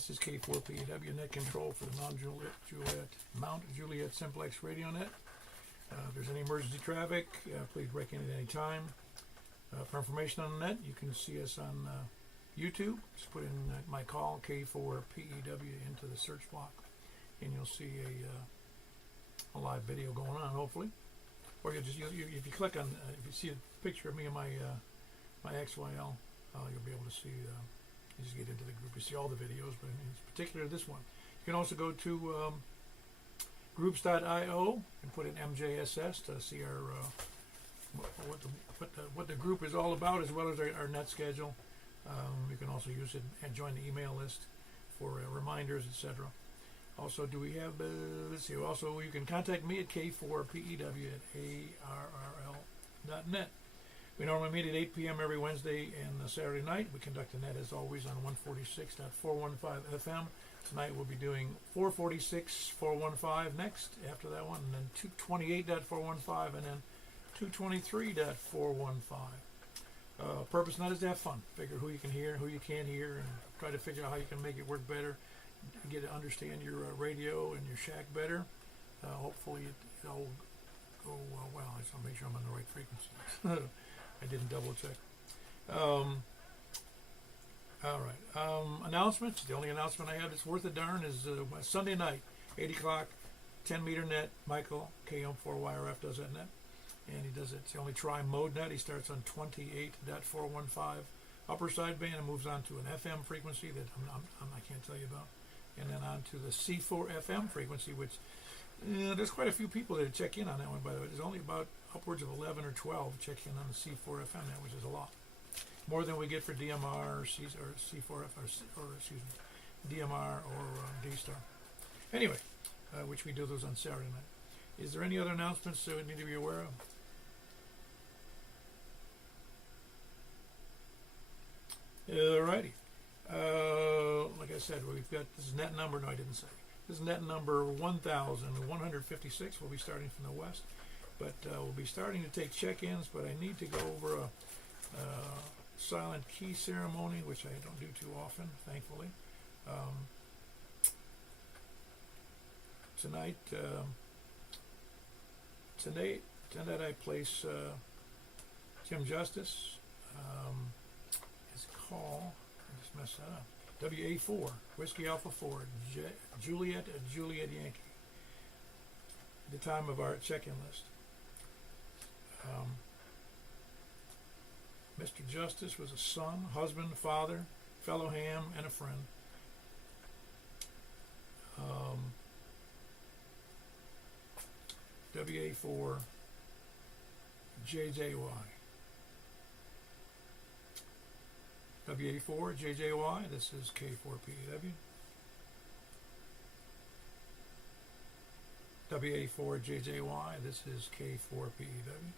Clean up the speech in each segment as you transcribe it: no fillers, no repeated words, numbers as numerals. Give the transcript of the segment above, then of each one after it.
this is K4PEW net control for the Mount Juliet Simplex Radio Net. If there's any emergency traffic, please break in at any time. For information on the net, you can see us on YouTube. Just put in my call, K4PEW, into the search block, and you'll see a live video going on, hopefully. Or if you click on, if you see a picture of me and my XYL, you'll be able to see, you just get into the group, you see all the videos, but in particular this one. You can also go to groups.io and put in MJSS to see our what the group is all about, as well as our net schedule. You can also use it and join the email list for reminders, etc. Also, do we have, let's see, also you can contact me at K4PEW at ARRL.net. We normally meet at 8 p.m. every Wednesday and Saturday night. We conduct the net, as always, on 146.415 FM. Tonight we'll be doing 446.415 next, after that one, and then 228.415, and then 223.415. Purpose tonight is to have fun. Figure who you can hear and who you can't hear, and try to figure out how you can make it work better. Get to understand your radio and your shack better. Hopefully it all go well. I just want to make sure I'm on the right frequency. I didn't double check. All right. Announcements. The only announcement I have that's worth a darn is Sunday night, 8 o'clock, 10 meter net. Michael, KM4YRF, does that net. And he does it. It's the only tri-mode net. He starts on 28.415 upper sideband and moves on to an FM frequency that I can't tell you about. And then on to the C4 FM frequency, which there's quite a few people that check in on that one, by the way. There's only about upwards of 11 or 12 check in on the C4 FM net, which is a lot. More than we get for DMR or C4F, or excuse me, DMR or D-Star. Anyway, which we do those on Saturday night. Is there any other announcements that we need to be aware of? Alrighty. Like I said, we've got this net number. No, I didn't say. This is net number 1,156. We'll be starting from the west, but we'll be starting to take check-ins. But I need to go over a silent key ceremony, which I don't do too often, thankfully. Tonight I place Tim Justice. His call, I just messed that up. WA4, Whiskey Alpha 4, Juliet Yankee. The time of our check-in list. Mr. Justice was a son, husband, father, fellow ham, and a friend. WA4 JJY. WA4 JJY, this is K4PEW. WA4 JJY, this is K4PEW.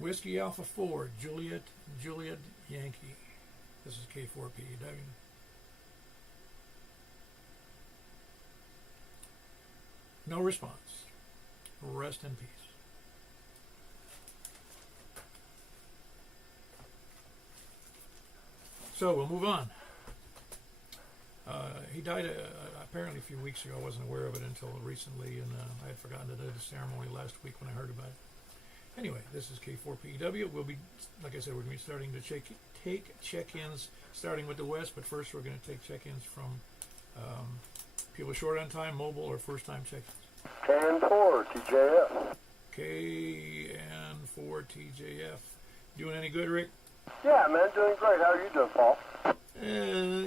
Whiskey Alpha 4, Juliet Yankee, this is K4PEW. No response. Rest in peace. So we'll move on. He died apparently a few weeks ago. I wasn't aware of it until recently, and I had forgotten to do the ceremony last week when I heard about it. Anyway, this is K4PEW. We'll be, like I said, we're going to be starting to take check-ins, starting with the West, but first we're going to take check-ins from people short on time, mobile, or first-time check-ins. KN4 TJF. KN4 TJF. Doing any good, Rick? Yeah, man, doing great. How are you doing, Paul?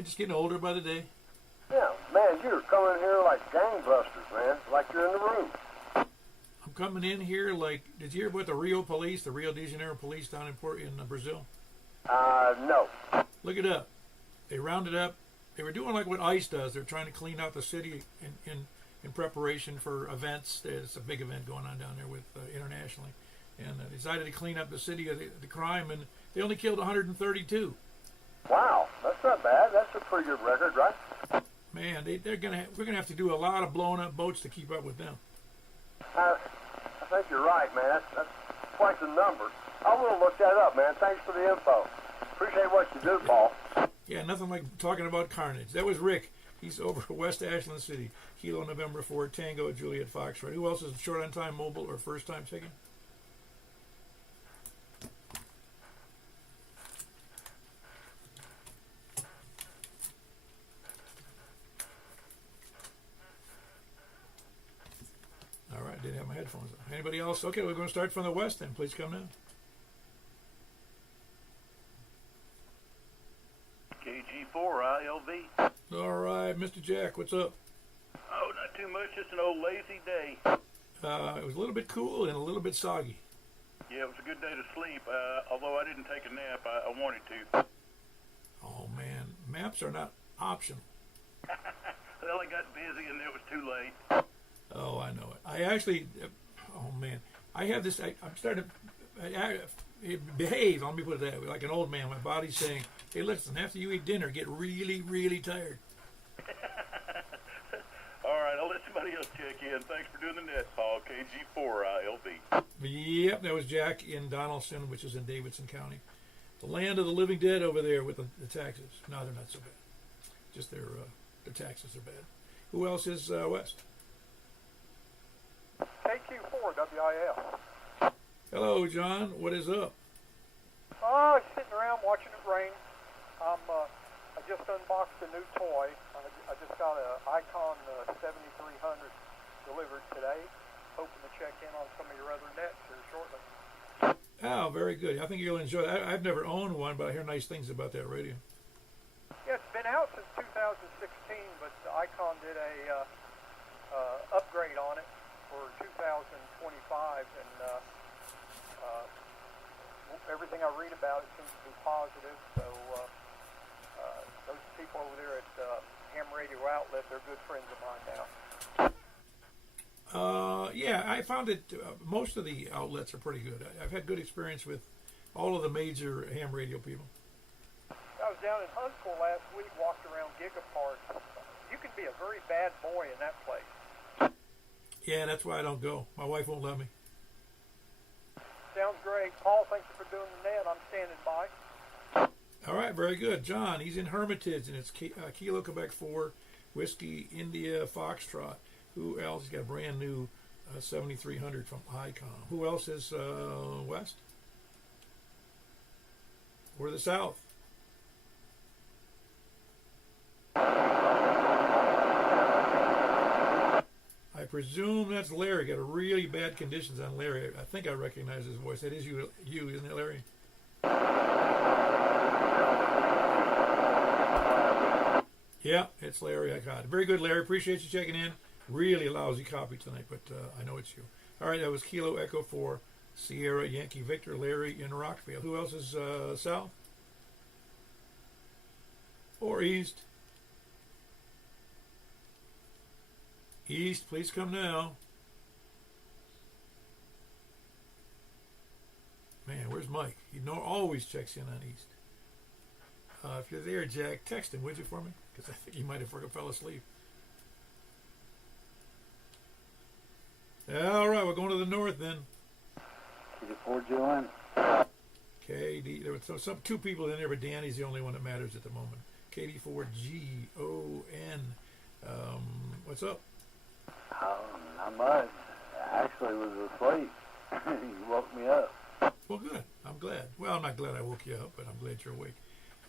Just getting older by the day. Yeah, man, you're coming here like gangbusters, man. Like you're in the room. I'm coming in here like, did you hear about the Rio police, the Rio de Janeiro police down in Brazil? No. Look it up. They rounded up. They were doing like what ICE does. They're trying to clean out the city in preparation for events. There's a big event going on down there with internationally. And they decided to clean up the city of the crime, and they only killed 132. Wow, that's not bad. That's a pretty good record, right? Man, we're gonna have to do a lot of blowing up boats to keep up with them. I think you're right, man. That's quite the number. I will look that up, man. Thanks for the info. Appreciate what you do, Paul. Yeah, nothing like talking about carnage. That was Rick. He's over West Ashland City. Kilo November 4, Tango, Juliet, Foxtrot. Who else is short on time mobile or first time checking? All right, didn't have my headphones on. Anybody else? Okay, we're going to start from the west then. Please come now. KG4 ILV. All right, Mr. Jack, what's up? Oh, not too much. Just an old lazy day. It was a little bit cool and a little bit soggy. Yeah, it was a good day to sleep. Although I didn't take a nap, I wanted to. Oh, man. Maps are not optional. Well, I got busy and it was too late. Oh, I know it. I actually, oh, man. I have this, I'm starting to behave, let me put it that way, like an old man. My body's saying, hey, listen, after you eat dinner, get really, really tired. All right, I'll let somebody else check in. Thanks for doing the net, Paul. KG4 ILV. Yep, that was Jack in Donaldson, which is in Davidson County. The land of the living dead over there with the taxes. No, they're not so bad. Just their taxes are bad. Who else is west? KQ4 WIL. Hello, John. What is up? Oh, sitting around watching it rain. I just unboxed a new toy. I just got an Icon 7300 delivered today. Hoping to check in on some of your other nets here shortly. Oh, very good. I think you'll enjoy it. I've never owned one, but I hear nice things about that radio. Yeah, it's been out since 2016, but Icon did a upgrade on it for 2025, and everything I read about it seems to be positive. So those people over there at Ham Radio Outlet, they're good friends of mine now. Yeah, I found it. Most of the outlets are pretty good. I've had good experience with all of the major ham radio people. I was down in Huntsville last week, walked around Gigapark. You can be a very bad boy in that place. Yeah, that's why I don't go. My wife won't let me. Sounds great. Paul, thank you for doing the net. I'm standing by. All right, very good. John, he's in Hermitage, and it's Kilo Quebec 4, Whiskey India Foxtrot. Who else? He's got a brand new 7300 from Icon. Who else is west? Or the south? I presume that's Larry. Got a really bad conditions on Larry. I think I recognize his voice. That is you, isn't it, Larry? Yeah, it's Larry. I got it. Very good, Larry. Appreciate you checking in. Really lousy copy tonight, but I know it's you. All right, that was Kilo Echo 4, Sierra Yankee Victor, Larry in Rockville. Who else is south? Or east? East, please come now. Man, where's Mike? He always checks in on east. If you're there, Jack, text him, would you, for me? Because I think he might have fell asleep. All right, we're going to the north then. KG4 KD. There were two people in there, but Danny's the only one that matters at the moment. KD4GON. What's up? Not much. I actually was asleep. You woke me up. Well, good. I'm glad. Well, I'm not glad I woke you up, but I'm glad you're awake.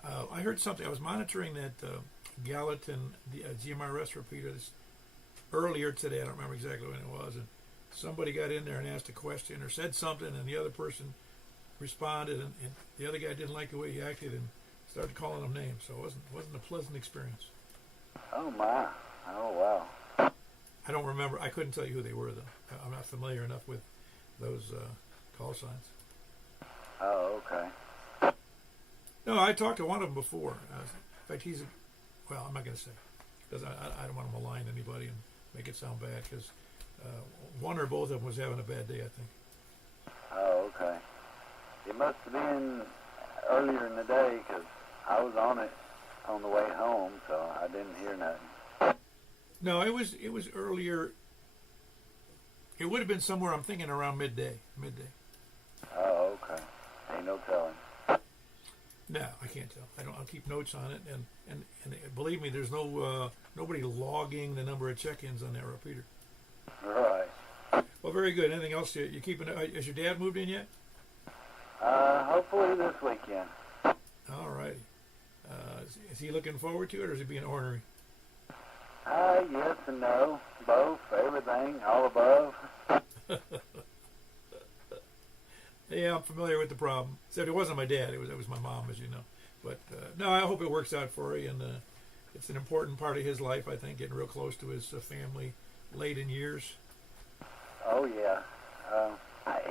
I heard something. I was monitoring that Gallatin GMRS repeater earlier today. I don't remember exactly when it was. And somebody got in there and asked a question or said something, and the other person responded, and the other guy didn't like the way he acted and started calling him names. So it wasn't a pleasant experience. Oh, my. Oh, wow. I don't remember. I couldn't tell you who they were, though. I'm not familiar enough with those call signs. Oh, okay. No, I talked to one of them before. In fact, well, I'm not going to say, because I don't want to malign anybody and make it sound bad, because one or both of them was having a bad day, I think. Oh, okay. It must have been earlier in the day, because I was on it on the way home, so I didn't hear nothing. No, it was earlier. It would have been somewhere, I'm thinking, around midday. Oh, okay. Ain't no telling. No, I can't tell. I don't. I'll keep notes on it, and believe me, there's no nobody logging the number of check-ins on that repeater. Right. Well, very good. Anything else you keeping? Has your dad moved in yet? Hopefully this weekend. All righty. Is he looking forward to it, or is he being ornery? Yes and no. Both, everything, all above. Yeah, I'm familiar with the problem. Except it wasn't my dad; it was my mom, as you know. But no, I hope it works out for you, and it's an important part of his life. I think getting real close to his family late in years. Oh, yeah.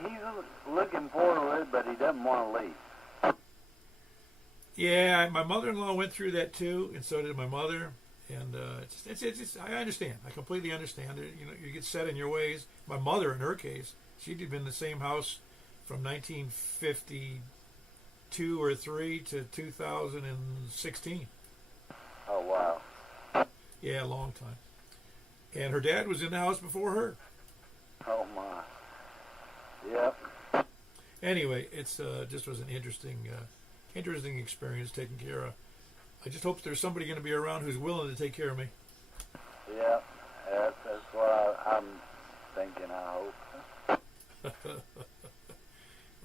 He's looking forward to it, but he doesn't want to leave. Yeah, my mother-in-law went through that too, and so did my mother. And it's I understand. I completely understand. You know, you get set in your ways. My mother, in her case, she'd been in the same house from 1952 or 3 to 2016. Oh, wow. Yeah, a long time. And her dad was in the house before her. Oh, my. Yep. Anyway, it's just was an interesting experience taking care of. I just hope there's somebody going to be around who's willing to take care of me. Yeah, that's what I'm thinking, I hope.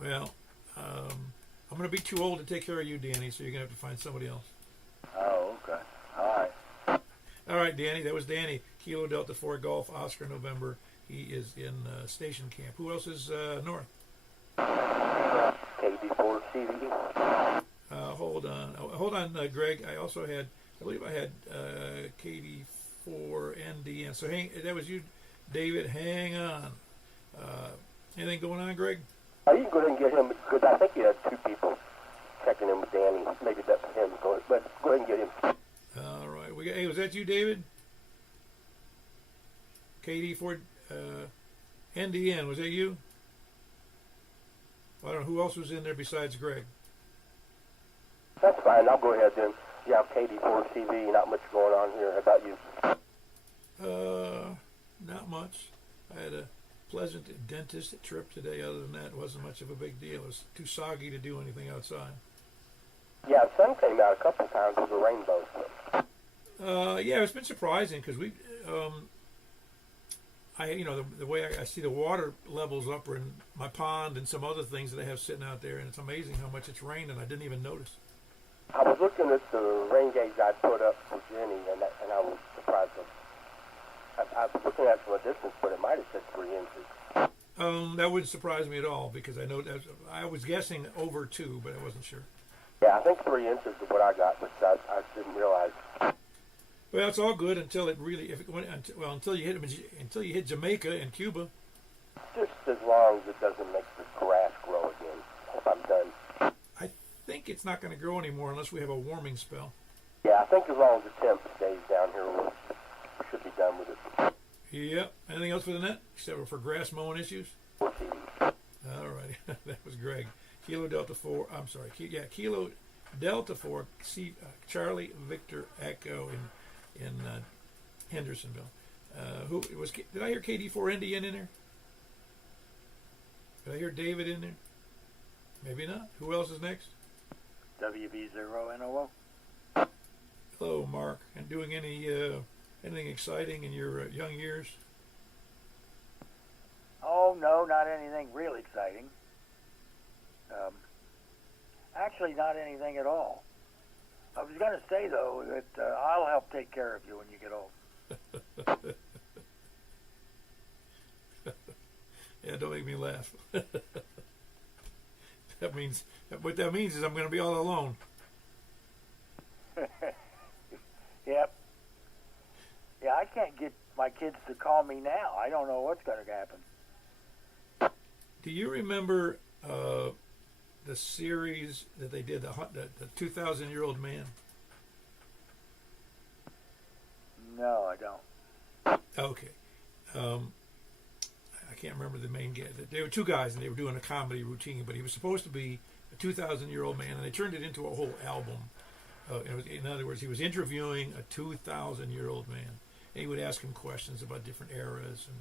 Well, I'm going to be too old to take care of you, Danny, so you're going to have to find somebody else. Oh, okay. All right. All right, Danny, that was Danny. Kilo Delta 4 Golf, Oscar November. He is in station camp. Who else is north? KD4CV. Hold on, Greg. I believe I had KD4NDN. So that was you, David. Hang on. Anything going on, Greg? You can go ahead and get him, because I think you had two people checking in with Danny. Maybe that's him, but go ahead and get him. All right. Hey, was that you, David? KD4 NDN, was that you? I don't know who else was in there besides Greg. That's fine. I'll go ahead then. You have KD4CV, not much going on here. How about you? Not much. I had a pleasant dentist trip today. Other than that, it wasn't much of a big deal. It was too soggy to do anything outside. Yeah, the sun came out a couple of times with a rainbow. Yeah, it's been surprising because the way I see the water levels up in my pond and some other things that I have sitting out there, and it's amazing how much it's rained, and I didn't even notice. I was looking at the rain gauge I put up for Jenny, and I was surprised. I was looking at it from a distance, but it might have said 3 inches. That wouldn't surprise me at all because I know I was guessing over 2, but I wasn't sure. Yeah, I think 3 inches is what I got, but I didn't realize. Well, it's all good until until you hit Jamaica and Cuba. Just as long as it doesn't make the grass grow again. If I'm done. I think it's not going to grow anymore unless we have a warming spell. Yeah, I think as long as the temp stays down here, we should be done with it. Yep. Anything else for the net except for grass mowing issues? All right. That was Greg. Kilo Delta 4. I'm sorry. Kilo Delta 4. Charlie Victor Echo in Hendersonville. Did I hear KD4NDN in there? Did I hear David in there? Maybe not. Who else is next? WB0NOO. Hello, Mark. And doing anything exciting in your young years? Oh, no, not anything real exciting. Actually, not anything at all. I was going to say, though, that I'll help take care of you when you get old. Yeah, don't make me laugh. What that means is I'm going to be all alone. Yep. Yeah, I can't get my kids to call me now. I don't know what's going to happen. Do you remember the series that they did, the 2,000-year-old man? No, I don't. Okay. I can't remember the main guy. There were two guys, and they were doing a comedy routine, but he was supposed to be a 2,000-year-old man, and they turned it into a whole album. In other words, he was interviewing a 2,000-year-old man, and he would ask him questions about different eras, and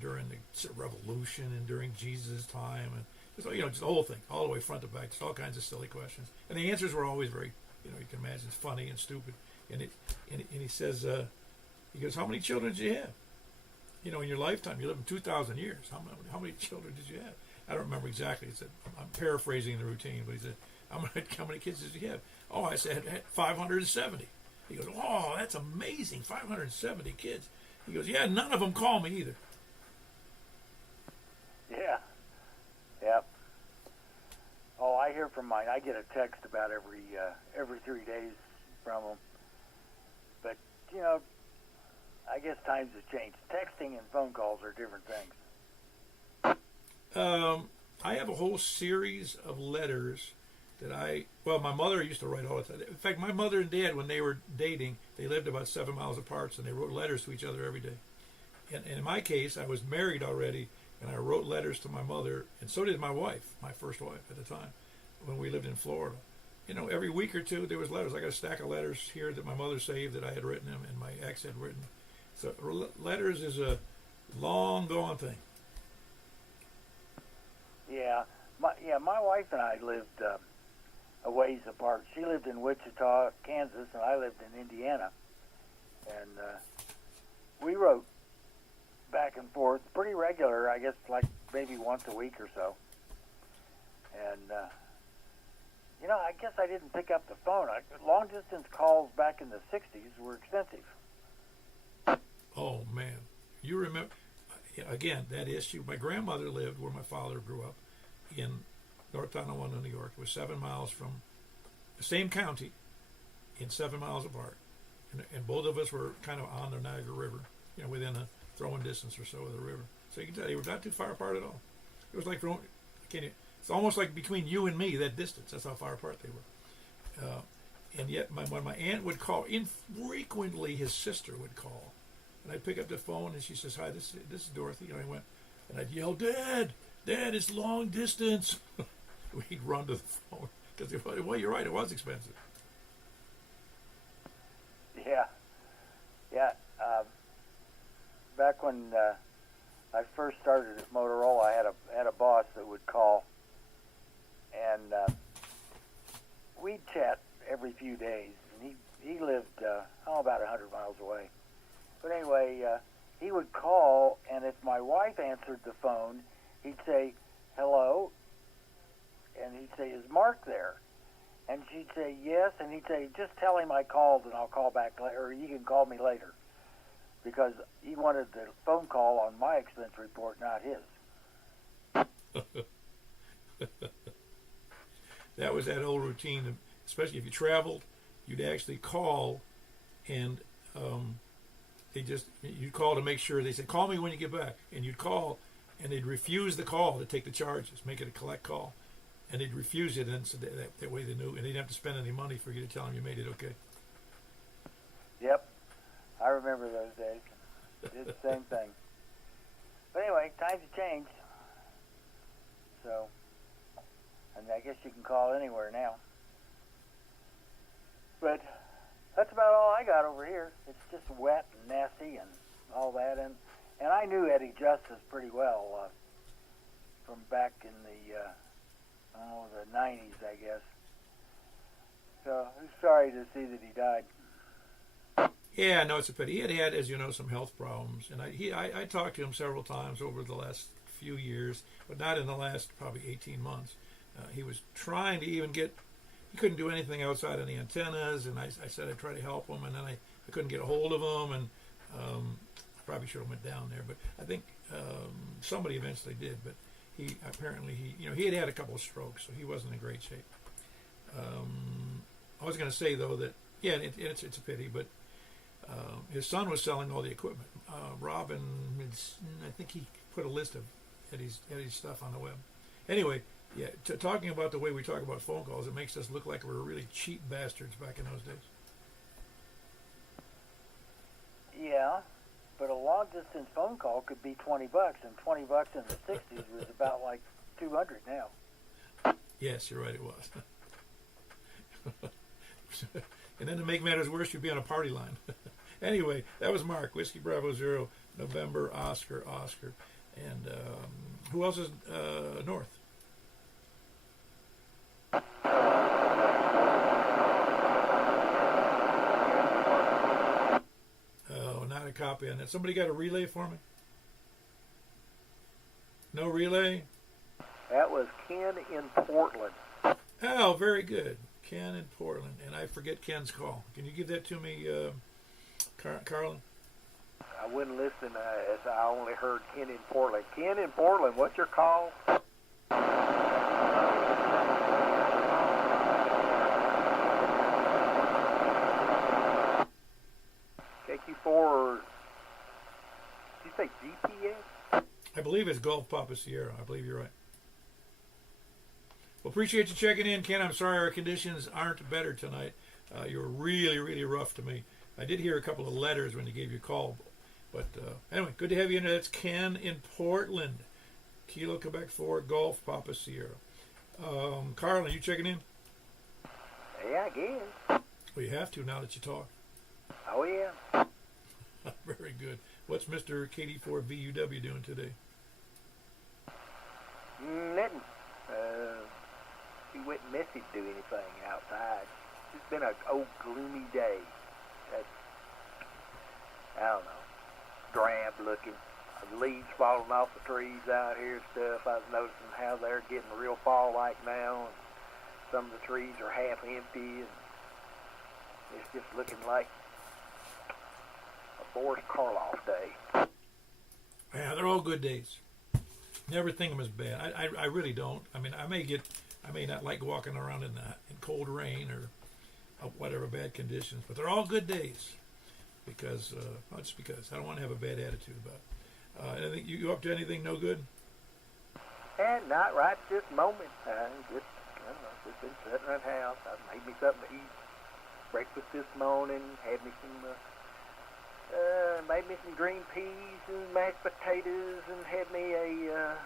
during the Revolution and during Jesus' time, and So, just the whole thing, all the way front to back, just all kinds of silly questions. And the answers were always very, you can imagine, funny and stupid. And he says, he goes, how many children did you have? In your lifetime, you live in 2,000 years. How many children did you have? I don't remember exactly. He said, I'm paraphrasing the routine, but he said, how many kids did you have? Oh, I said, 570. He goes, oh, that's amazing, 570 kids. He goes, yeah, none of them call me either. Yeah. Yep. Oh, I hear from mine. I get a text about every 3 days from them. But, I guess times have changed. Texting and phone calls are different things. I have a whole series of letters that my mother used to write all the time. In fact, my mother and dad, when they were dating, they lived about 7 miles apart, and they wrote letters to each other every day. And in my case, I was married already, and I wrote letters to my mother, and so did my wife, my first wife at the time, when we lived in Florida. Every week or two, there was letters. I got a stack of letters here that my mother saved that I had written them, and my ex had written. So letters is a long-gone thing. Yeah. My wife and I lived a ways apart. She lived in Wichita, Kansas, and I lived in Indiana. And we wrote back and forth pretty regular, I guess, like maybe once a week or so. And, I guess I didn't pick up the phone. Long-distance calls back in the 60s were expensive. Oh, man. You remember, again, that issue. My grandmother lived where my father grew up in North Tonawanda, New York. It was 7 miles from the same county and 7 miles apart. And both of us were kind of on the Niagara River, within a throwing distance or so of the river. So you can tell they were not too far apart at all. It was like it's almost like between you and me, that distance. That's how far apart they were. And yet, when my aunt would call, infrequently his sister would call. And I'd pick up the phone, and she says, hi, this is Dorothy. And I went, and I'd yell, Dad, it's long distance. We'd run to the phone. Because, well, you're right, it was expensive. Yeah. Back when I first started at Motorola, I had a boss that would call, and we'd chat every few days. And he lived about 100 miles away. But anyway, he would call, and if my wife answered the phone, he'd say, hello, and he'd say, is Mark there? And she'd say, yes, and he'd say, just tell him I called, and I'll call back later, or you can call me later. Because he wanted the phone call on my expense report, not his. That was that old routine, especially if you traveled, you'd actually call, and you'd call to make sure. They said, call me when you get back. And you'd call, and they'd refuse the call to take the charges, make it a collect call. And they'd refuse it, and so that way they knew. And they didn't have to spend any money for you to tell them you made it okay. Yep. I remember those days. Did the same thing. But anyway, times have changed. So, and I guess you can call anywhere now. But that's about all I got over here. It's just wet and nasty and all that. And I knew Eddie Justice pretty well from back in the 90s, I guess. So I'm sorry to see that he died. Yeah, no, it's a pity. He had, as you know, some health problems, and I talked to him several times over the last few years, but not in the last probably 18 months. He was trying to even he couldn't do anything outside of the antennas, and I said I'd try to help him, and then I couldn't get a hold of him, and I probably should have went down there, but I think somebody eventually did, but he had a couple of strokes, so he wasn't in great shape. I was going to say, though, that, yeah, it's a pity, but his son was selling all the equipment. Robin, I think he put a list of Eddie's stuff on the web. Anyway, yeah, talking about the way we talk about phone calls, it makes us look like we're really cheap bastards back in those days. Yeah, but a long-distance phone call could be $20, and $20 in the 60s was about like $200 now. Yes, you're right, it was. And then to make matters worse, you'd be on a party line. Anyway, that was Mark, Whiskey Bravo Zero, November, Oscar. And who else is north? not copying that. Somebody got a relay for me? No relay? That was Ken in Portland. Oh, very good. Ken in Portland. And I forget Ken's call. Can you give that to me, Carlin? I wouldn't listen as I only heard Ken in Portland. Ken in Portland, what's your call? KQ4, did you say GPS? I believe it's Golf Papa Sierra. I believe you're right. Well, appreciate you checking in, Ken. I'm sorry our conditions aren't better tonight. You were really, really rough to me. I did hear a couple of letters when he gave you a call. But anyway, good to have you in there. That's Ken in Portland. Kilo Quebec 4, Golf Papa Sierra. Carlin, you checking in? Yeah, I guess. Well, you have to now that you talk. Oh, yeah. Very good. What's Mr. KD4 VUW doing today? Nothing. He went messy to do anything outside. It's been a old gloomy day. I don't know. Drab looking. Leaves falling off the trees out here and stuff. I was noticing how they're getting real fall-like now. And some of the trees are half empty. And it's just looking like a Boris Karloff day. Yeah, they're all good days. Never think of them as bad. I really don't. I mean, I may not like walking around in cold rain or whatever bad conditions, but they're all good days because just because I don't want to have a bad attitude about it. Anything you up to anything no good? And not right at this moment. I don't know, just been sitting around the house. I made me something to eat. Breakfast this morning. Had me made me some green peas and mashed potatoes, and had me a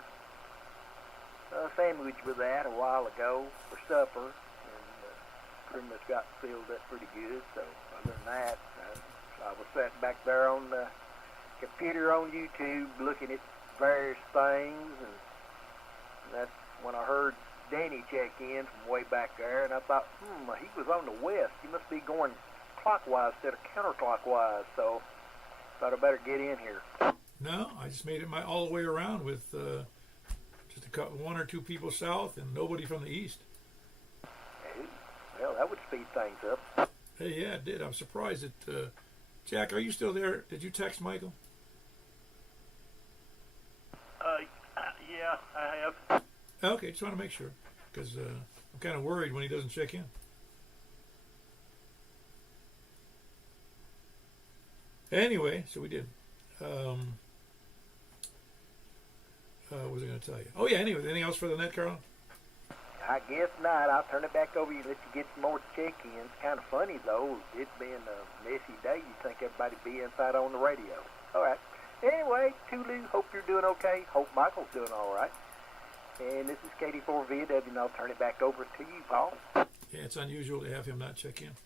sandwich with that a while ago for supper. And pretty much got filled up pretty good. So other than that, I was sitting back there on the computer on YouTube looking at various things, and that's when I heard Danny check in from way back there, and I thought, he was on the west. He must be going clockwise instead of counterclockwise, so thought I better get in here. No, I just made it all the way around with just one or two people south and nobody from the east. Hey, well, that would speed things up. Hey, yeah, it did. I'm surprised that... Jack, are you still there? Did you text Michael? Yeah, I have. Okay, just want to make sure, because I'm kind of worried when he doesn't check in. Anyway, so we did. What was I going to tell you? Oh, yeah, anyway, anything else for the net, Carl? I guess not. I'll turn it back over to you and let you get some more check-ins. It's kind of funny, though. It being a messy day, you'd think everybody'd be inside on the radio. All right. Anyway, Tulu, hope you're doing okay. Hope Michael's doing all right. And this is KD4 VW, and I'll turn it back over to you, Paul. Yeah, it's unusual to have him not check in.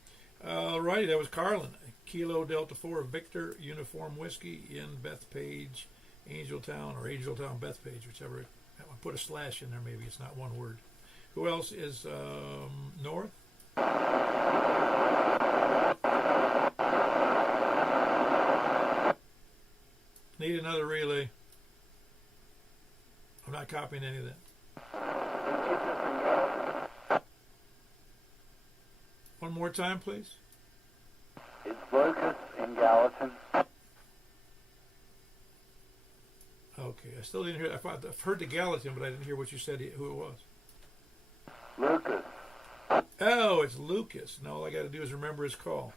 All righty, that was Carlin. Kilo Delta 4 Victor Uniform Whiskey in Bethpage, Angeltown, or Angeltown Bethpage, whichever. I'll put a slash in there, maybe it's not one word. Who else is north? Need another relay. I'm not copying any of that. One more time, please. It's Lucas in Gallatin. Okay, I still didn't hear. I've heard the Gallatin, but I didn't hear what you said. Who it was? Lucas. Oh, it's Lucas. Now all I got to do is remember his call.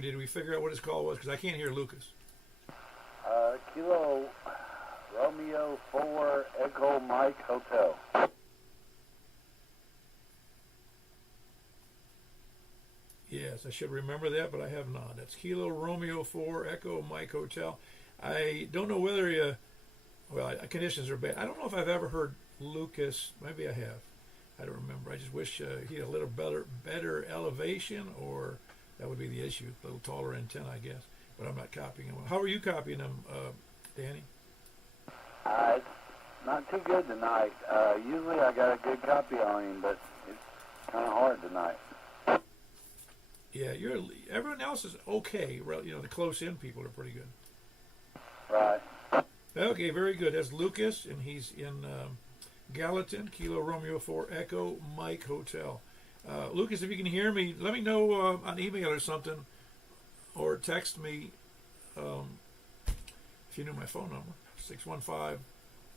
Did we figure out what his call was? Because I can't hear Lucas. Kilo Romeo 4 Echo Mike Hotel. Yes, I should remember that, but I have not. That's Kilo Romeo 4 Echo Mike Hotel. I don't know whether conditions are bad. I don't know if I've ever heard Lucas. Maybe I have. I don't remember. I just wish he had a little better elevation, or that would be the issue. A little taller antenna, I guess. But I'm not copying him. How are you copying him, Danny? It's not too good tonight. Usually I got a good copy on him, but it's kind of hard tonight. Yeah, everyone else is okay. You know, the close-in people are pretty good. Right. Okay, very good. That's Lucas, and he's in Gallatin, Kilo Romeo 4 Echo Mike Hotel. Lucas, if you can hear me, let me know on email or something, or text me if you know my phone number,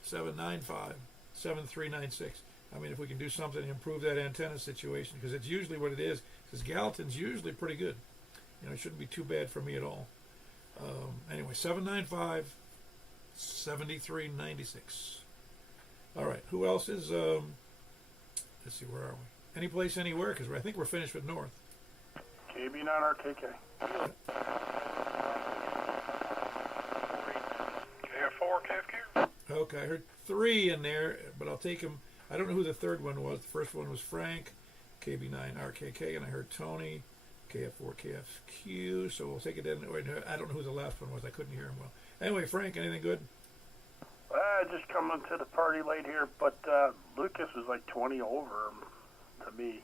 615-795-7396. I mean, if we can do something to improve that antenna situation, because it's usually what it is, because Gallatin's usually pretty good. You know, it shouldn't be too bad for me at all. Anyway, 795-7396. All right, who else is, let's see, where are we? Any place, anywhere, because I think we're finished with North. KB9RKK. KF4, KFQ. Okay, I heard 3 in there, but I'll take them. I don't know who the third one was. The first one was Frank, KB9RKK, and I heard Tony, KF4, KFQ, so we'll take it in. I don't know who the last one was. I couldn't hear him well. Anyway, Frank, anything good? Just coming to the party late here, but Lucas was like 20 over him to me.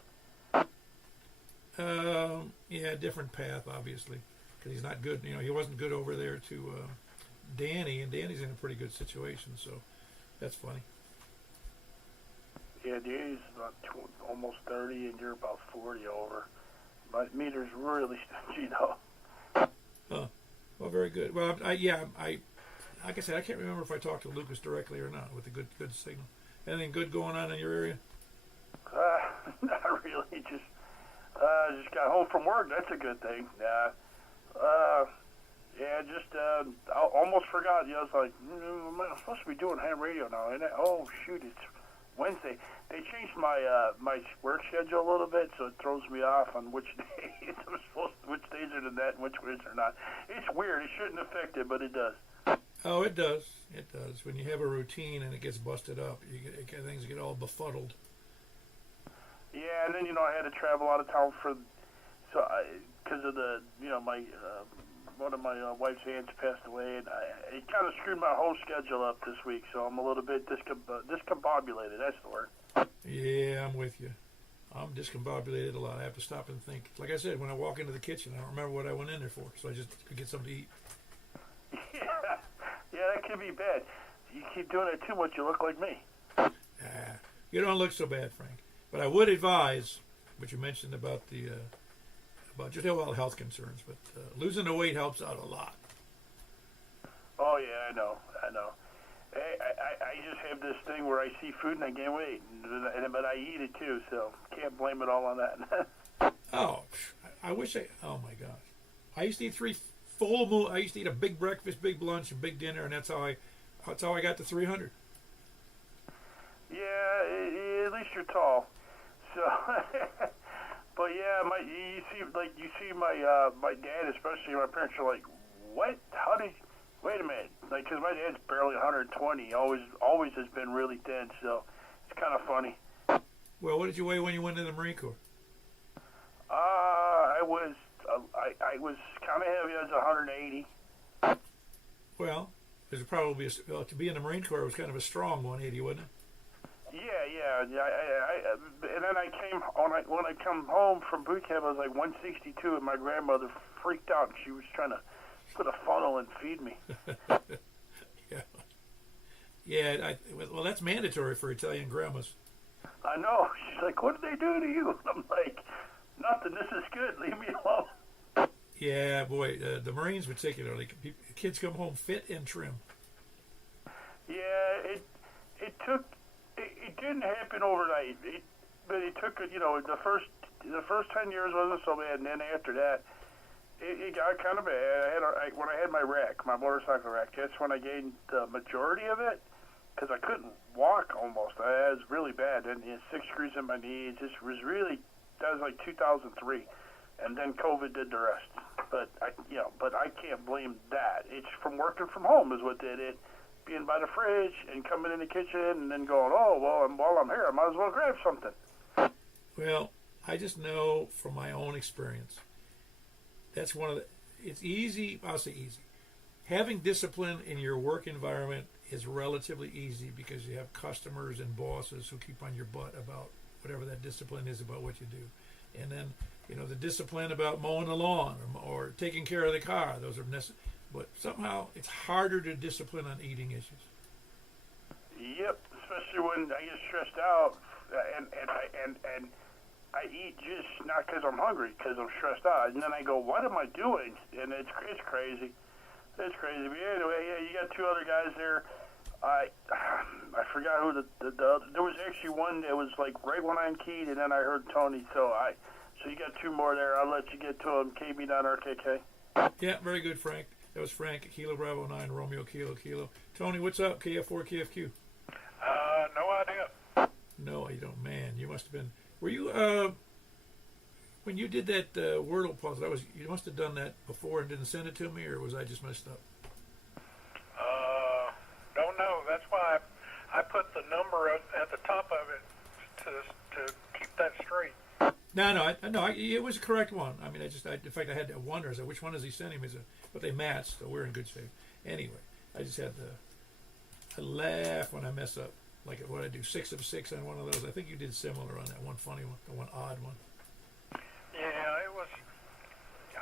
Yeah, different path, obviously, because he's not good. You know, he wasn't good over there to Danny, and Danny's in a pretty good situation, so that's funny. Yeah, Danny's about almost 30, and you're about 40 over. My meter's really stingy, though. Well, very good. Well, like I said, I can't remember if I talked to Lucas directly or not with the good signal. Anything good going on in your area? Not really. Just got home from work. That's a good thing. I almost forgot. I was like, I'm supposed to be doing ham radio now. And oh shoot, it's Wednesday. They changed my my work schedule a little bit, so it throws me off on which days which days are the net and which days are not. It's weird. It shouldn't affect it, but it does. Oh, it does. It does. When you have a routine and it gets busted up, things get all befuddled. Yeah, and then I had to travel out of town because of the my one of my wife's aunts passed away, and it kind of screwed my whole schedule up this week. So I'm a little bit discombobulated. That's the word. Yeah, I'm with you. I'm discombobulated a lot. I have to stop and think. Like I said, when I walk into the kitchen, I don't remember what I went in there for, so I just could get something to eat. Yeah, that could be bad. You keep doing it too much, you look like me. You don't look so bad, Frank. But I would advise, what you mentioned about about just health concerns, but losing the weight helps out a lot. Oh yeah, I know. I just have this thing where I see food and I gain weight, but I eat it too, so can't blame it all on that. Oh my gosh. I used to eat 3 full meals. I used to eat a big breakfast, big lunch, and big dinner, and that's how I got to 300. Yeah, at least you're tall. So, but yeah, you see my dad, especially my parents, are like, what? Wait a minute, because my dad's barely 120. Always has been really thin, so it's kind of funny. Well, what did you weigh when you went into the Marine Corps? I was kind of heavy. I was 180. Well, there's probably to be in the Marine Corps, it was kind of a strong 180, wasn't it? Yeah. And then when I come home from boot camp, I was like 162, and my grandmother freaked out. She was trying to put a funnel and feed me. Yeah. Well, that's mandatory for Italian grandmas. I know. She's like, what did they do to you? I'm like, nothing. This is good. Leave me alone. Yeah, boy, the Marines particularly, kids come home fit and trim. Yeah, it didn't happen overnight. But it took the first 10 years wasn't so bad, and then after that, it got kind of bad. When I had my wreck, my motorcycle wreck, that's when I gained the majority of it, because I couldn't walk almost. It was really bad, and 6 screws in my knee. It just was really, that was like 2003, and then COVID did the rest. But I can't blame that. It's from working from home is what did it. Being by the fridge and coming in the kitchen and then going, while I'm here, I might as well grab something. Well, I just know from my own experience, it's easy, I'll say easy. Having discipline in your work environment is relatively easy because you have customers and bosses who keep on your butt about whatever that discipline is about what you do. And then, the discipline about mowing the lawn or taking care of the car, those are necessary. But somehow it's harder to discipline on eating issues. Yep, especially when I get stressed out and I eat just not because I'm hungry, because I'm stressed out. And then I go, what am I doing? And it's crazy. It's crazy. But anyway, yeah, you got two other guys there. I forgot who the there was actually one that was like right when I keyed, and then I heard Tony. So you got two more there. I'll let you get to them. KB.RKK. Yeah, very good, Frank. That was Frank, Kilo Bravo 9, Romeo Kilo. Tony, what's up? KF4, KFQ. No idea. No, you don't. Man, you must have been. Were you when you did that Wordle puzzle? You must have done that before and didn't send it to me, or was I just messed up? Don't know. That's why I put the number at the top of it to keep that straight. No, it was a correct one. I mean, in fact, I had to wonder, which one is he sending me? But they matched, so we're in good shape. Anyway, I just had I laugh when I mess up. Like what I do, 6 of 6 on one of those. I think you did similar on that one funny one, the one odd one. Yeah, it was.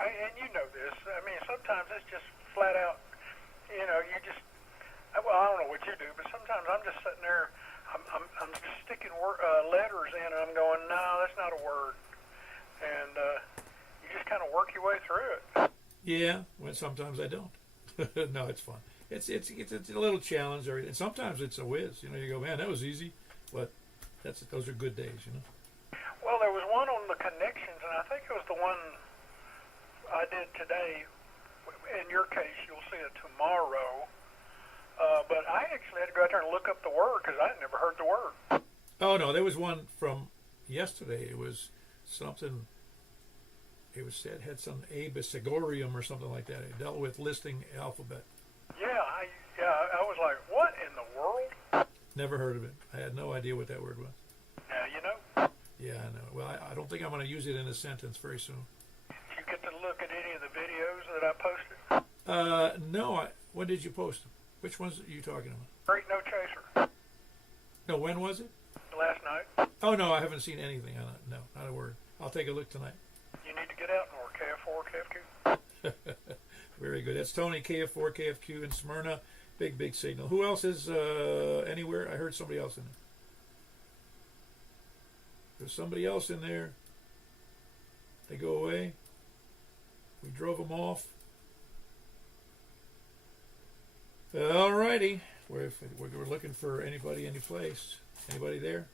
And you know this. I mean, sometimes it's just flat out. You just. Well, I don't know what you do, but sometimes I'm just sitting there. I'm just sticking letters in, and I'm going, no, that's not a word. And you just kind of work your way through it. Yeah, well, sometimes I don't. No, it's fun. It's a little challenge, and sometimes it's a whiz. You go, man, that was easy, but those are good days, Well, there was one on the connections, and I think it was the one I did today. In your case, you'll see it tomorrow. But I actually had to go out there and look up the word because I had never heard the word. Oh no, there was one from yesterday. It was something. It was said had some abecedarium or something like that. It dealt with listing alphabet. Yeah, I was like, what in the world? Never heard of it. I had no idea what that word was. Now you know. Yeah, I know. Well, I don't think I'm going to use it in a sentence very soon. Did you get to look at any of the videos that I posted? No. When did you post them? Which ones are you talking about? Great No Chaser. No, when was it? Last night. Oh, no, I haven't seen anything on it. No, not a word. I'll take a look tonight. You need to get out more, KF4, KFQ. Very good. That's Tony, KF4, KFQ in Smyrna. Big signal. Who else is anywhere? I heard somebody else in there. There's somebody else in there. They go away. We drove them off. All righty. We're looking for anybody, any place. Anybody there?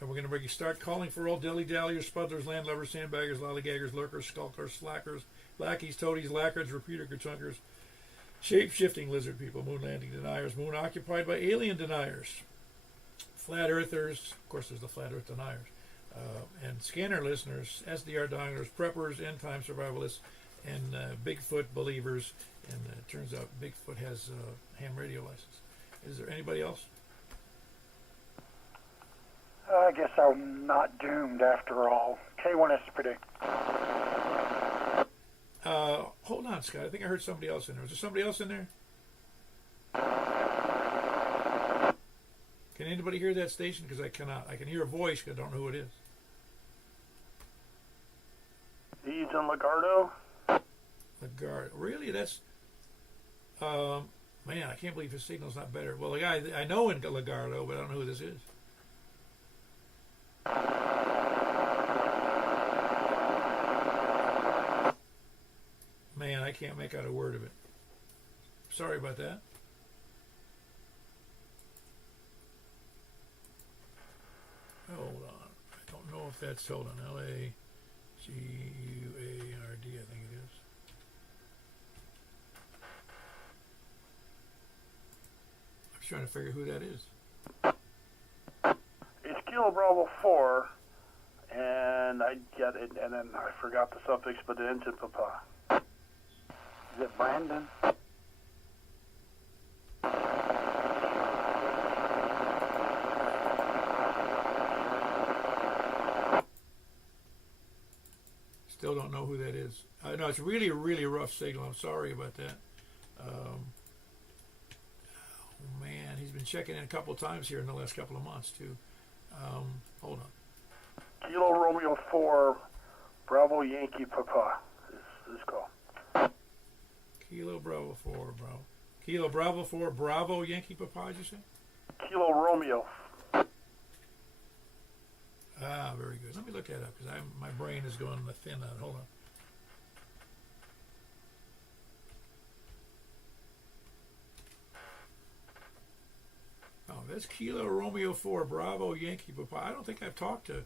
And we're going to start calling for all dilly-dalliers, spuddlers, landlubbers, sandbaggers, lollygaggers, lurkers, skulkers, slackers, lackeys, toadies, lackards, repeater chunkers, shape-shifting lizard people, moon landing deniers, moon occupied by alien deniers, flat earthers, of course there's the flat earth deniers, and scanner listeners, SDR diners, preppers, end-time survivalists, and Bigfoot believers. And it turns out Bigfoot has a ham radio license. Is there anybody else? I guess I'm not doomed after all. K1S predict. Hold on, Scott. I think I heard somebody else in there. Was there somebody else in there? Can anybody hear that station? Because I cannot. I can hear a voice, but I don't know who it is. He's in Lagardo. Lagardo. Really? That's... man, I can't believe his signal's not better. Well, the guy I know in Lagardo, but I don't know who this is. Man, I can't make out a word of it. Sorry about that. Hold on. I don't know if that's, hold on, L-A-G-U-A-R-D, I think it is. I'm trying to figure who that is. It's Kilo Bravo 4, and I get it, and then I forgot the suffix, but it ends in Papa. Is it Brandon? Still don't know who that is. No, it's really, really rough signal. I'm sorry about that. Man, he's been checking in a couple of times here in the last couple of months, too. Hold on. Kilo Romeo 4, Bravo Yankee Papa. This call. Kilo Bravo 4, Bravo. Kilo Bravo 4, Bravo Yankee Papa, did you say? Kilo Romeo. Ah, very good. Let me look that up because my brain is going thin on it. Hold on. Oh, that's Kilo Romeo 4, Bravo Yankee Papa. I don't think I've talked to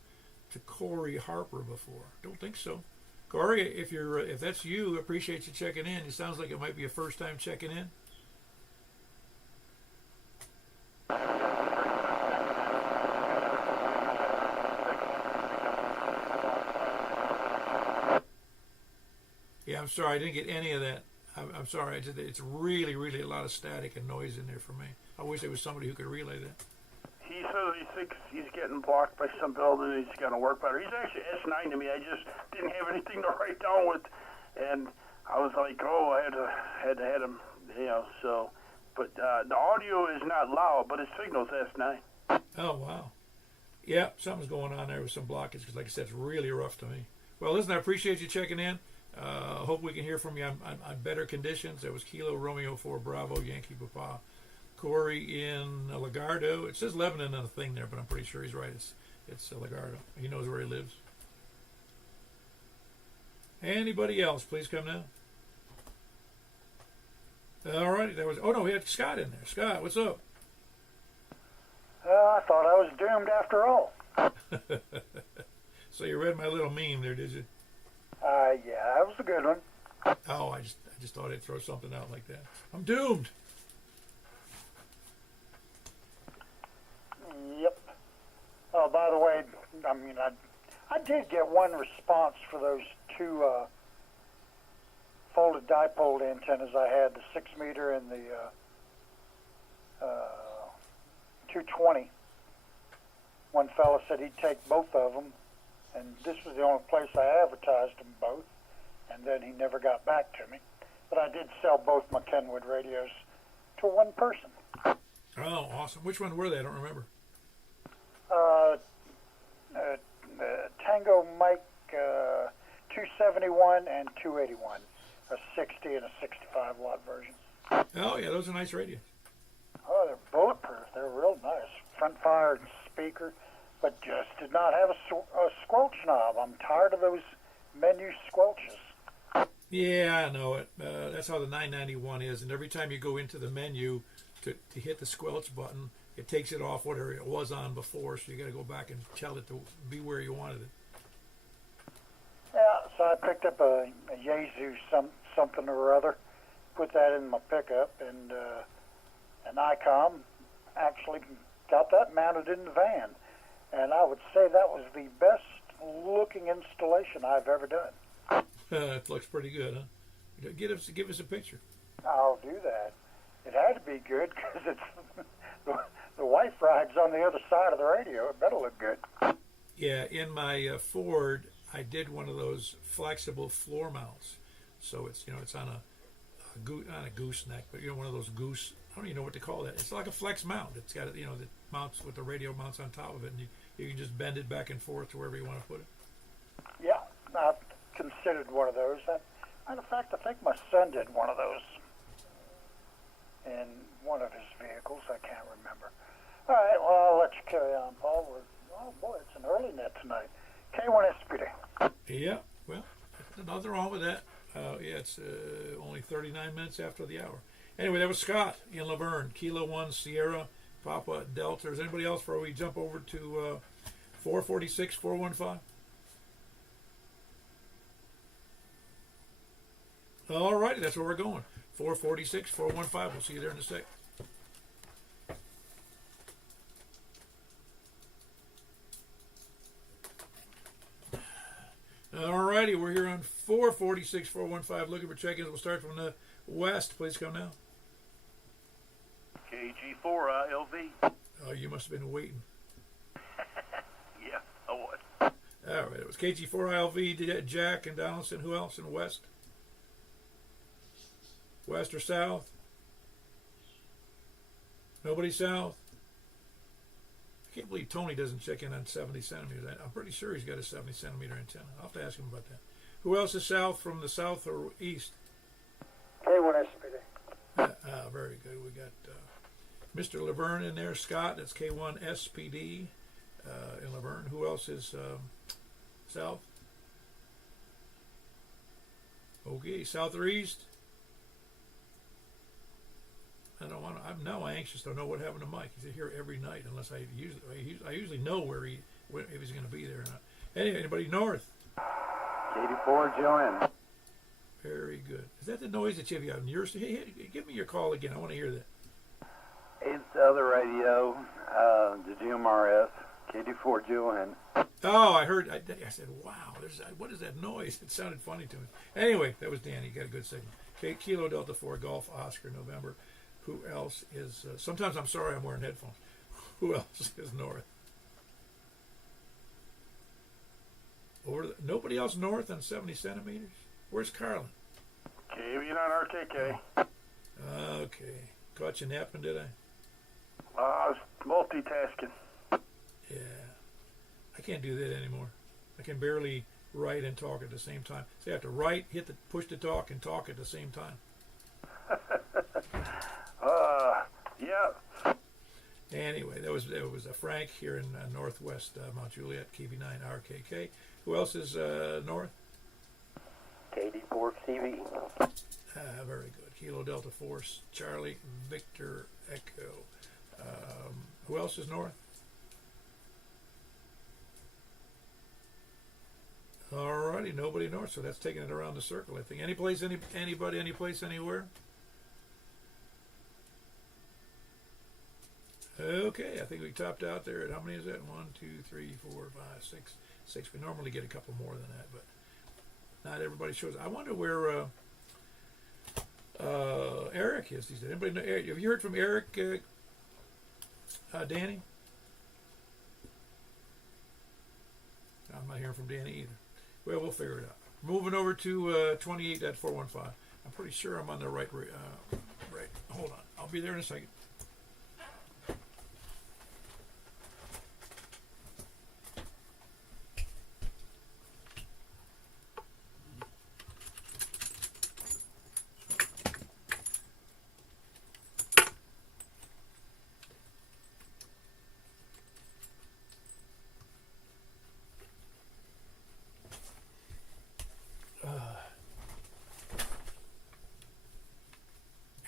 Corey Harper before. Don't think so. Corey, if that's you, appreciate you checking in. It sounds like it might be a first time checking in. Yeah, I'm sorry, I didn't get any of that. I'm sorry, it's really, really a lot of static and noise in there for me. I wish there was somebody who could relay that. He says he thinks he's getting blocked by some building and he's going to work better. He's actually S9 to me. I just didn't have anything to write down with, and I was like, oh, I had to hit him, so. But the audio is not loud, but his signal's S9. Oh, wow. Yeah, something's going on there with some blockage because, like I said, it's really rough to me. Well, listen, I appreciate you checking in. Hope we can hear from you on better conditions. That was Kilo Romeo 4 Bravo Yankee Papa. Corey in Lagardo. It says Lebanon on the thing there, but I'm pretty sure he's right. It's Lagardo. He knows where he lives. Anybody else? Please come now. All right. We had Scott in there. Scott, what's up? I thought I was doomed after all. So you read my little meme there, did you? Yeah, that was a good one. Oh, I just thought I'd throw something out like that. I'm doomed. Yep. Oh, by the way, I did get one response for those two folded dipole antennas I had, the 6 meter and the 220. One fella said he'd take both of them, and this was the only place I advertised them both, and then he never got back to me. But I did sell both my Kenwood radios to one person. Oh, awesome. Which one were they? I don't remember. Tango Mike 271 and 281, a 60 and a 65 watt version. Oh, yeah, those are nice radios. Oh, they're bulletproof. They're real nice. Front fired speaker, but just did not have a squelch knob. I'm tired of those menu squelches. Yeah, I know it. That's how the 991 is, and every time you go into the menu to hit the squelch button, it takes it off whatever it was on before, so you got to go back and tell it to be where you wanted it. Yeah, so I picked up a Yaesu something or other, put that in my pickup, and an ICOM actually got that mounted in the van. And I would say that was the best looking installation I've ever done. It looks pretty good, huh? Give us a picture. I'll do that. It had to be good because it's the wife rides on the other side of the radio. It better look good. Yeah, in my Ford, I did one of those flexible floor mounts. So it's on not a gooseneck, but one of those goose. I don't even know what to call that. It's like a flex mount. It's got that mounts with the radio mounts on top of it, and you can just bend it back and forth to wherever you want to put it. Yeah, I've considered one of those. Matter of fact, I think my son did one of those in one of his vehicles. I can't remember. All right, well, I'll let you carry on, Paul. Oh, boy, it's an early net tonight. K1 SPD. Yeah, well, nothing wrong with that. It's only 39 minutes after the hour. Anyway, that was Scott in Laverne, Kilo 1 Sierra Papa Delta. Is anybody else before we jump over to 446 415? All righty, that's where we're going. 446 415. We'll see you there in a sec. All righty, we're here on 446 415 looking for check-ins. We'll start from the west. Please come now. KG4 LV. Oh, you must have been waiting. Yeah, I was. All right, it was KG4ILV, Jack and Donaldson. Who else in west? West or south? Nobody south. I can't believe Tony doesn't check in on 70 centimeters. I'm pretty sure he's got a 70 centimeter antenna. I'll have to ask him about that. Who else is south from the south or east? K1 SPD. Very good. We got Mr. Laverne in there. Scott, that's K1 SPD in Laverne. Who else is south? Okay, south or east? I don't want to. I'm now anxious to know what happened to Mike. He's here every night, unless I usually know if he's going to be there or not. Anybody north? 84 Joanne. Very good. Is that the noise that you have on yours? Hey, give me your call again. I want to hear that. It's the other radio, the GMRS, KD4 Joanne. Oh, I heard. I said, "Wow, what is that noise?" It sounded funny to me. Anyway, that was Danny. Got a good signal. Okay, Kilo Delta 4 Golf Oscar November. Who else is? Sometimes I'm sorry I'm wearing headphones. Who else is north? Nobody else north on 70 centimeters. Where's Carlin? KV on RKK. Okay, caught you napping, did I? I was multitasking. Yeah, I can't do that anymore. I can barely write and talk at the same time. So I have to write, push to talk, and talk at the same time. Yeah. Anyway, that was a Frank here in northwest Mount Juliet, KV9 RKK. Who else is north? KD4 CV. Very good. Kilo Delta Force, Charlie, Victor, Echo. Who else is north? Alrighty, nobody north, so that's taking it around the circle, I think. Any place, anybody, any place, anywhere? Okay, I think we topped out there at, how many is that? 1, 2, 3, 4, 5, 6. We normally get a couple more than that, but not everybody shows. I wonder where Eric is these days. Anybody know Eric? Have you heard from Eric, Danny? I'm not hearing from Danny either. Well, we'll figure it out. Moving over to 28.415. I'm pretty sure I'm on the right. Right. Hold on. I'll be there in a second.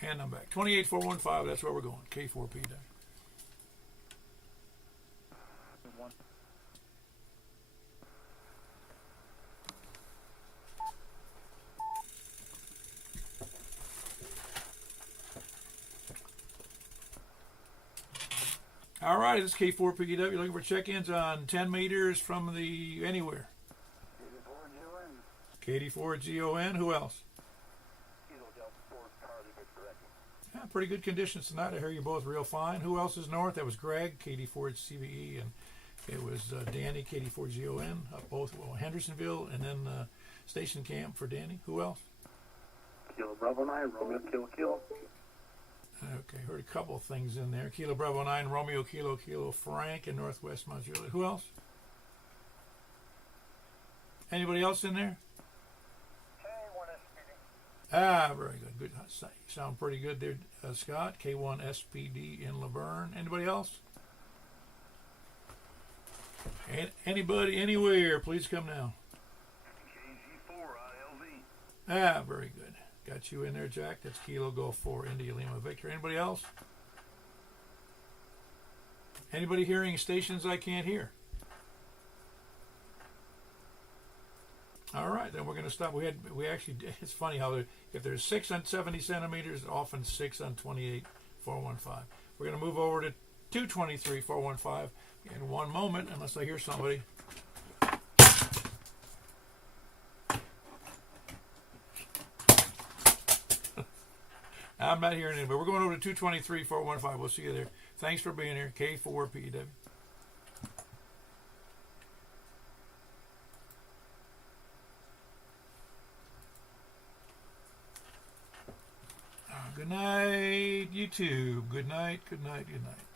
And I'm back. 28.415, that's where we're going. K4P day. All right, this is K4PW looking for check-ins on 10 meters from the anywhere. KD4GON. Who else? Yeah, pretty good conditions tonight. I hear you both real fine. Who else is north? That was Greg, KD4CVE, and it was Danny, KD4GON, up both Hendersonville, and then Station Camp for Danny. Who else? Kilo Bravo 9, Romeo Kilo Kilo. Okay, heard a couple of things in there. Kilo Bravo 9, Romeo Kilo Kilo, Frank in Northwest Mount Juliet. Who else? Anybody else in there? Very good. Good. Sound pretty good there, Scott. K1 SPD in Laverne. Anybody else? Anybody, anywhere, please come now. KG4 LV. Very good. Got you in there, Jack. That's Kilo Golf 4, India Lima Victor. Anybody else? Anybody hearing stations I can't hear? All right, then we're going to stop. We actually. It's funny how if there's 6 on 70 centimeters, often 6 on 28.415. We're going to move over to 223.415 in one moment, unless I hear somebody. I'm not hearing anybody. We're going over to 223.415. We'll see you there. Thanks for being here. K4PW. Good night, YouTube. Good night, good night, good night.